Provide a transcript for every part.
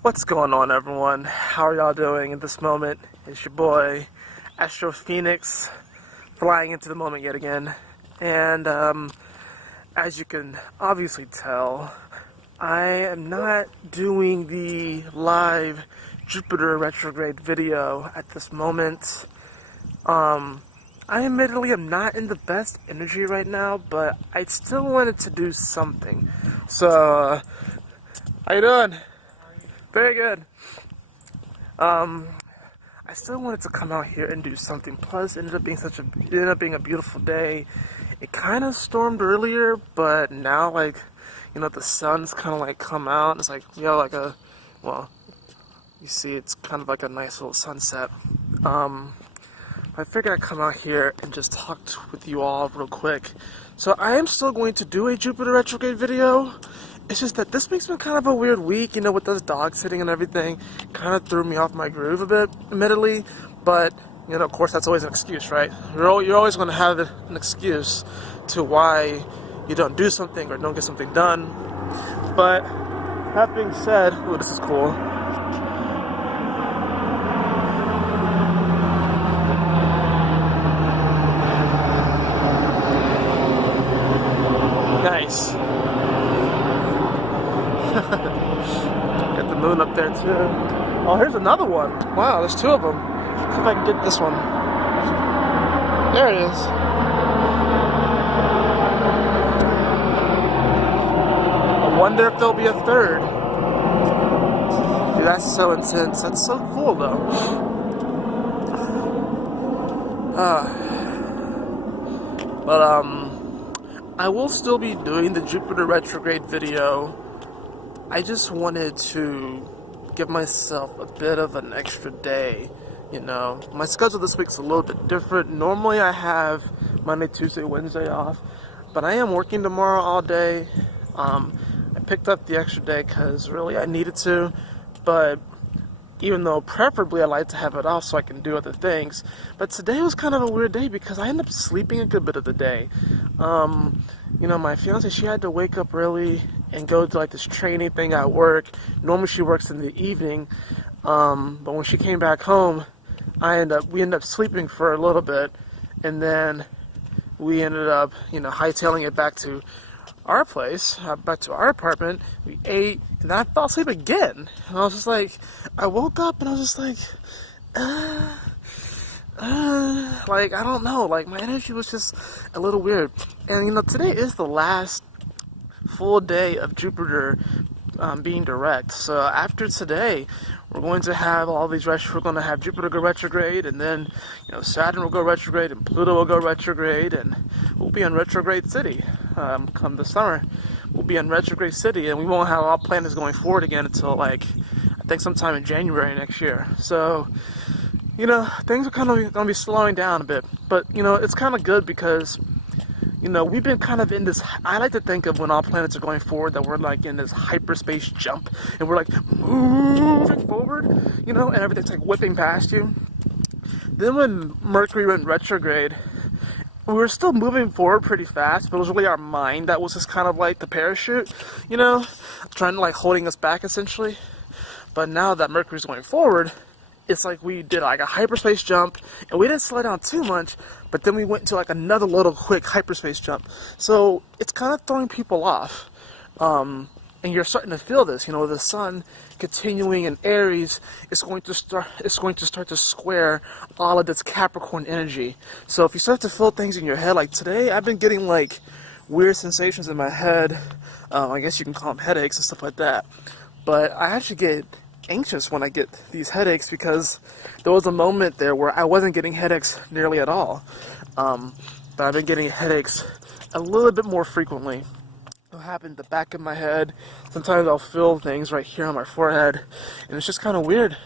What's going on, everyone? How are y'all doing at this moment? It's your boy, Astro Fenixx, flying into the moment yet again. And as you can obviously tell, I am not doing the live Jupiter retrograde video at this moment. I admittedly am not in the best energy right now, but I still wanted to do something. So, how you doing? Very good. I still wanted to come out here and do something. Plus, it ended up being a beautiful day. It kind of stormed earlier, but now, like, you know, the sun's kind of like come out. It's like, you know, like well, you see, it's kind of like a nice little sunset. I figured I'd come out here and just talk with you all real quick. So I am still going to do a Jupiter retrograde video. It's just that this week's been kind of a weird week, you know, with those dogs sitting and everything. Kind of threw me off my groove a bit, admittedly. But, you know, of course, that's always an excuse, right? You're always going to have an excuse to why you don't do something or don't get something done. But, that being said, ooh, this is cool. Nice. Got the moon up there too. Oh, here's another one. Wow, there's two of them. Let's see if I can get this one. There it is. I wonder if there'll be a third. Dude, that's so intense. That's so cool though. I will still be doing the Jupiter retrograde video. I just wanted to give myself a bit of an extra day, you know. My schedule this week's a little bit different. Normally I have Monday, Tuesday, Wednesday off, but I am working tomorrow all day. I picked up the extra day because really I needed to, but even though preferably I like to have it off so I can do other things. But today was kind of a weird day because I ended up sleeping a good bit of the day. You know, my fiance, she had to wake up early and go to like this training thing at work. Normally she works in the evening, but when she came back home, we ended up sleeping for a little bit, and then we ended up, you know, hightailing it back to our place, back to our apartment. We ate, and then I fell asleep again. And I was just like, I woke up and I was just like, like, I don't know, like, my energy was just a little weird. And, you know, today is the last full day of Jupiter being direct. So after today, we're going to have all these we're going to have Jupiter go retrograde, and then, you know, Saturn will go retrograde, and Pluto will go retrograde, and we'll be in retrograde city come the summer. We'll be in retrograde city, and we won't have all planets going forward again until, like, I think sometime in January next year. So, you know, things are kind of going to be slowing down a bit, but, you know, it's kind of good because, you know, we've been kind of in this, I like to think of when all planets are going forward that we're like in this hyperspace jump, and we're like moving forward, you know, and everything's like whipping past you. Then when Mercury went retrograde, we were still moving forward pretty fast, but it was really our mind that was just kind of like the parachute, you know, trying to like holding us back essentially. But now that Mercury's going forward, it's like we did like a hyperspace jump, and we didn't slow down too much, but then we went into like another little quick hyperspace jump. So it's kind of throwing people off. And you're starting to feel this, you know, the sun continuing in Aries is going to start to square all of this Capricorn energy. So if you start to feel things in your head, like today I've been getting like weird sensations in my head. I guess you can call them headaches and stuff like that. But I actually get anxious when I get these headaches because there was a moment there where I wasn't getting headaches nearly at all. but I've been getting headaches a little bit more frequently. It'll happen in the back of my head. Sometimes I'll feel things right here on my forehead, and it's just kind of weird.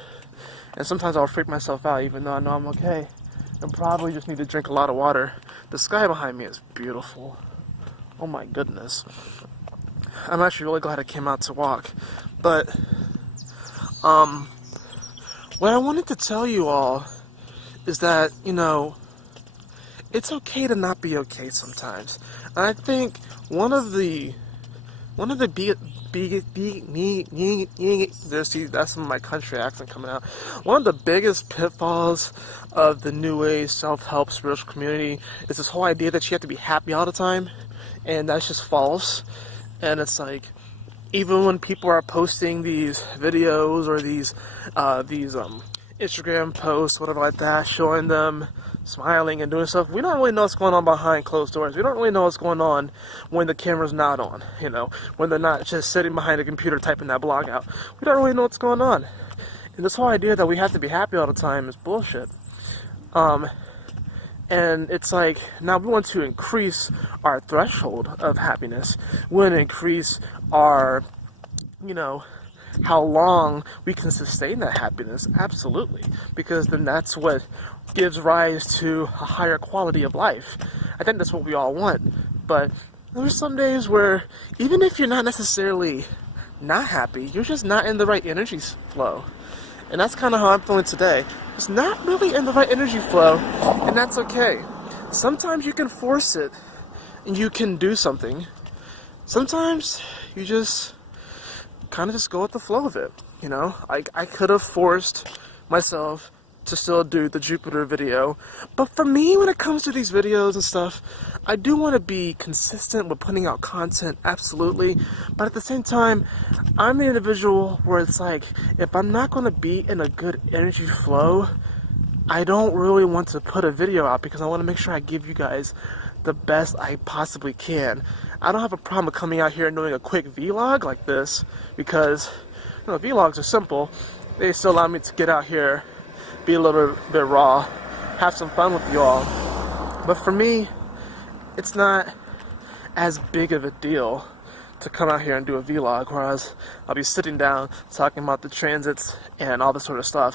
And sometimes I'll freak myself out even though I know I'm okay. And probably just need to drink a lot of water. The sky behind me is beautiful. Oh my goodness. I'm actually really glad I came out to walk. But, what I wanted to tell you all is that, you know, it's okay to not be okay sometimes. And I think one of the that's my country accent coming out. One of the biggest pitfalls of the new age self-help spiritual community is this whole idea that you have to be happy all the time, and that's just false. And it's like, even when people are posting these videos or these Instagram posts, whatever like that, showing them smiling and doing stuff, we don't really know what's going on behind closed doors. We don't really know what's going on when the camera's not on, you know, when they're not just sitting behind a computer typing that blog out. We don't really know what's going on. And this whole idea that we have to be happy all the time is bullshit. And it's like, now we want to increase our threshold of happiness. We want to increase our, you know, how long we can sustain that happiness. Absolutely. Because then that's what gives rise to a higher quality of life. I think that's what we all want. But there's some days where, even if you're not necessarily not happy, you're just not in the right energy flow. And that's kind of how I'm feeling today. Just not really in the right energy flow, and that's okay. Sometimes you can force it, and you can do something. Sometimes you just kind of just go with the flow of it, you know? I could have forced myself to still do the Jupiter video, but for me, when it comes to these videos and stuff, I do want to be consistent with putting out content, absolutely, but at the same time, I'm the individual where it's like, if I'm not going to be in a good energy flow, I don't really want to put a video out because I want to make sure I give you guys the best I possibly can. I don't have a problem with coming out here and doing a quick vlog like this because, you know, vlogs are simple. They still allow me to get out here, be a little bit raw, have some fun with you all. But for me, it's not as big of a deal to come out here and do a vlog, whereas I'll be sitting down talking about the transits and all this sort of stuff.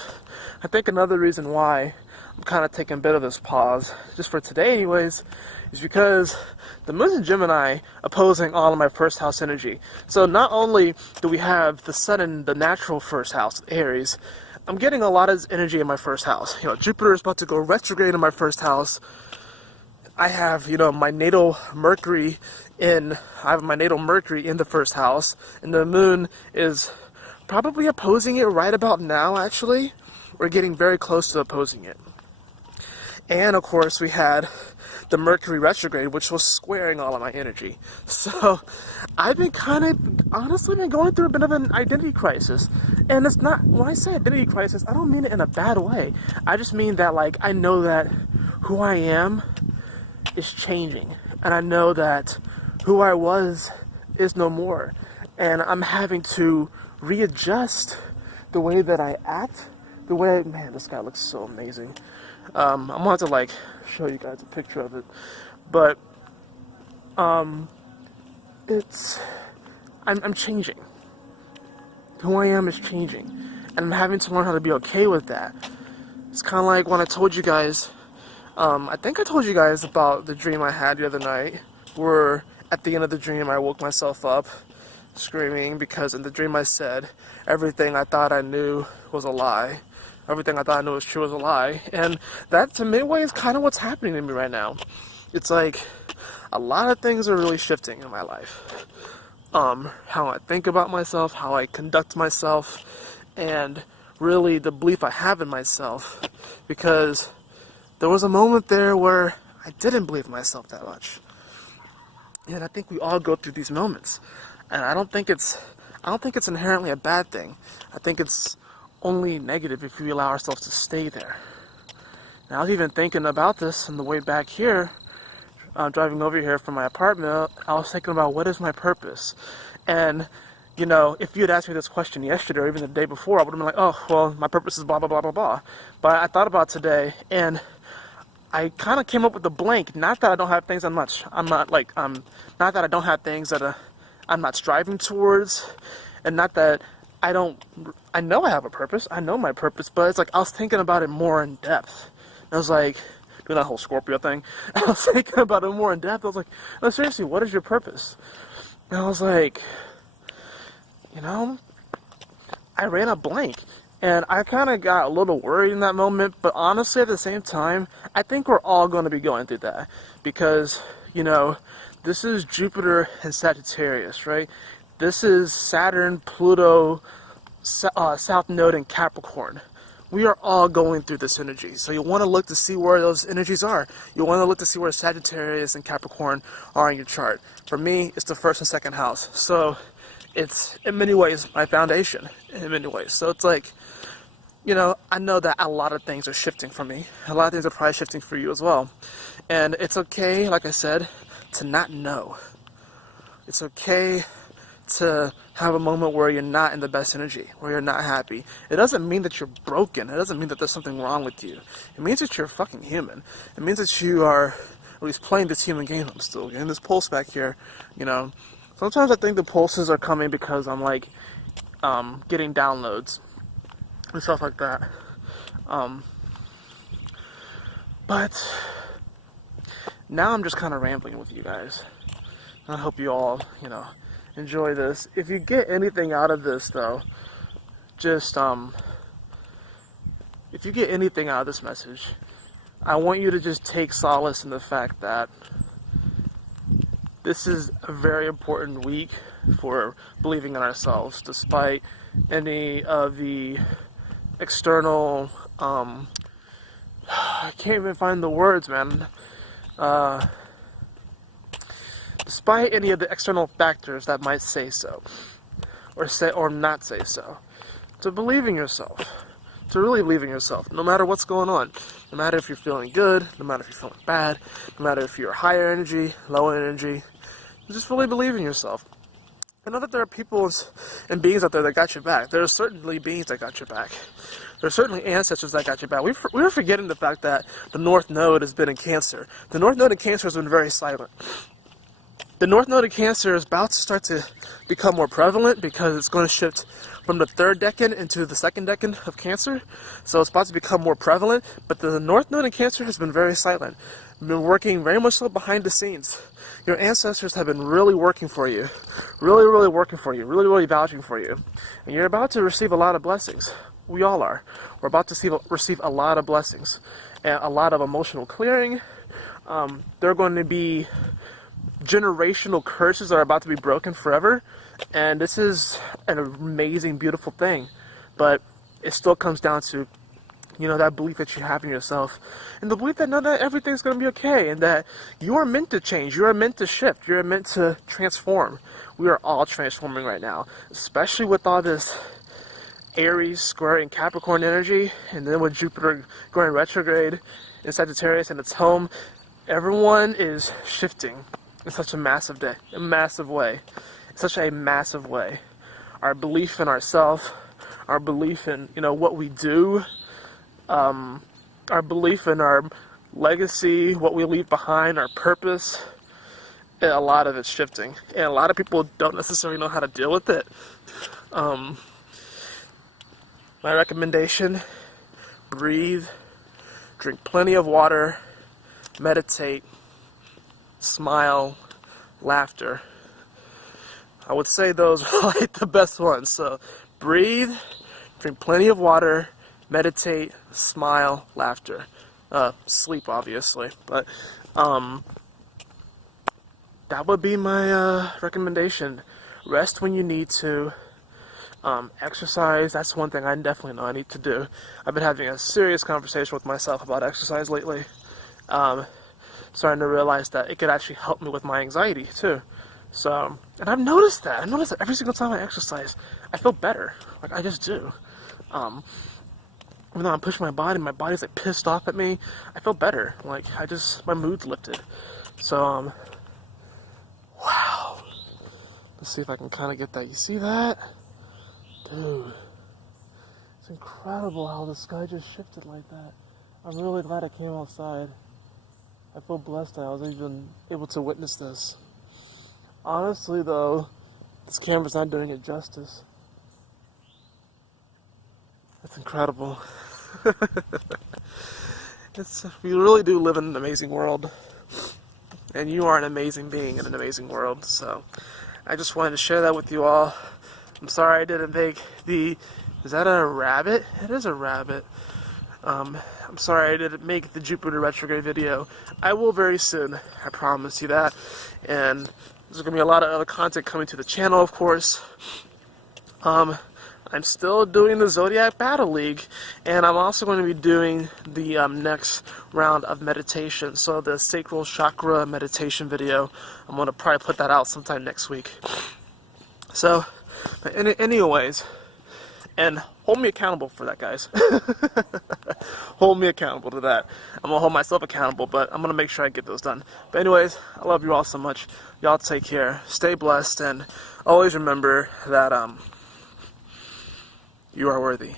I think another reason why I'm kind of taking a bit of this pause, just for today anyways, is because the moon's in Gemini opposing all of my first house energy. So not only do we have the sun in the natural first house, Aries, I'm getting a lot of energy in my first house. You know, Jupiter is about to go retrograde in my first house. I have, you know, my natal Mercury in the first house, and the moon is probably opposing it right about now, actually. We're getting very close to opposing it. And of course we had the Mercury retrograde, which was squaring all of my energy. So I've been honestly going through a bit of an identity crisis. And it's not, when I say identity crisis, I don't mean it in a bad way. I just mean that, like, I know that who I am is changing. And I know that who I was is no more. And I'm having to readjust the way that I act. The way, man, this guy looks so amazing. I'm going to have to, like, show you guys a picture of it. But, I'm changing. Who I am is changing. And I'm having to learn how to be okay with that. It's kind of like when I told you guys, I think I told you guys about the dream I had the other night, where at the end of the dream I woke myself up screaming because in the dream I said everything I thought I knew was a lie. Everything I thought I knew was true was a lie. And that, to me, is kind of what's happening to me right now. It's like a lot of things are really shifting in my life. How I think about myself, how I conduct myself, and really the belief I have in myself. Because there was a moment there where I didn't believe myself that much. And I think we all go through these moments. And I don't think it's inherently a bad thing. I think it's only negative if we allow ourselves to stay there. Now, I was even thinking about this on the way back here, driving over here from my apartment. I was thinking about, what is my purpose? And, you know, if you had asked me this question yesterday or even the day before, I would have been like, oh, well, my purpose is blah, blah, blah, blah, blah. But I thought about today, and I kind of came up with a blank. Not that I don't have things not that I don't have things that I'm not striving towards, and not that I don't. I know I have a purpose. I know my purpose, but it's like I was thinking about it more in depth. I was like, doing that whole Scorpio thing. I was thinking about it more in depth. I was like, no, seriously, what is your purpose? And I was like, you know, I ran a blank. And I kind of got a little worried in that moment, but honestly, at the same time, I think we're all going to be going through that. Because, you know, this is Jupiter and Sagittarius, right? This is Saturn, Pluto, South Node, and Capricorn. We are all going through this energy. So you want to look to see where those energies are. You want to look to see where Sagittarius and Capricorn are in your chart. For me, it's the first and second house. So it's, in many ways, my foundation, in many ways. So it's like, you know, I know that a lot of things are shifting for me. A lot of things are probably shifting for you as well. And it's okay, like I said, to not know. It's okay to have a moment where you're not in the best energy, where you're not happy. It doesn't mean that you're broken. It doesn't mean that there's something wrong with you. It means that you're fucking human. It means that you are at least playing this human game. I'm still getting this pulse back here, you know. Sometimes I think the pulses are coming because I'm like getting downloads and stuff like that. But now I'm just kind of rambling with you guys. I hope you all, you know, enjoy this. If you get anything out of this, though, just if you get anything out of this message, I want you to just take solace in the fact that this is a very important week for believing in ourselves, despite any of the external, I can't even find the words, man. Despite any of the external factors that might say so, or not say so, to believe in yourself, to really believe in yourself, no matter what's going on, no matter if you're feeling good, no matter if you're feeling bad, no matter if you're higher energy, lower energy, just really believe in yourself. I know that there are people and beings out there that got your back. There are certainly beings that got your back. There are certainly ancestors that got your back. We were forgetting the fact that the North Node has been in Cancer. The North Node in Cancer has been very silent. The North Node in Cancer is about to start to become more prevalent because it's going to shift from the third decan into the second decan of Cancer. So it's about to become more prevalent, but the North Node in Cancer has been very silent. Been working very much so behind the scenes. Your ancestors have been really working for you. Really working for you. Really vouching for you. And you're about to receive a lot of blessings. We all are. We're about to receive a lot of blessings. And a lot of emotional clearing. There are going to be generational curses that are about to be broken forever. And this is an amazing, beautiful thing. But it still comes down to, you know, that belief that you have in yourself. And the belief that not everything's going to be okay. And that you are meant to change. You are meant to shift. You are meant to transform. We are all transforming right now. Especially with all this Aries, Square, and Capricorn energy. And then with Jupiter going retrograde in Sagittarius and its home. Everyone is shifting in such a massive way. In such a massive way. Our belief in ourselves. Our belief in, you know, what we do. Our belief in our legacy, what we leave behind, our purpose, a lot of it's shifting. And a lot of people don't necessarily know how to deal with it. My recommendation, breathe, drink plenty of water, meditate, smile, laughter. I would say those are like the best ones. So breathe, drink plenty of water, meditate, smile, laughter. Sleep, obviously. But that would be my recommendation. Rest when you need to. Exercise, that's one thing I definitely know I need to do. I've been having a serious conversation with myself about exercise lately. Starting to realize that it could actually help me with my anxiety, too. So, and I've noticed that. I've noticed that every single time I exercise, I feel better. Like, I just do. Even though I'm pushing my body's like pissed off at me, I feel better. Like, my mood's lifted. So, wow. Let's see if I can kind of get that. You see that? Dude. It's incredible how the sky just shifted like that. I'm really glad I came outside. I feel blessed that I was even able to witness this. Honestly, though, this camera's not doing it justice. That's incredible. We really do live in an amazing world. And you are an amazing being in an amazing world. So, I just wanted to share that with you all. I'm sorry I didn't make the... Is that a rabbit? It is a rabbit. I'm sorry I didn't make the Jupiter retrograde video. I will very soon. I promise you that. And there's going to be a lot of other content coming to the channel, of course. I'm still doing the Zodiac Battle League. And I'm also going to be doing the next round of meditation. So the Sacral Chakra meditation video. I'm going to probably put that out sometime next week. So, anyways... And hold me accountable for that, guys. Hold me accountable to that. I'm going to hold myself accountable, but I'm going to make sure I get those done. But anyways, I love you all so much. Y'all take care. Stay blessed. And always remember that you are worthy.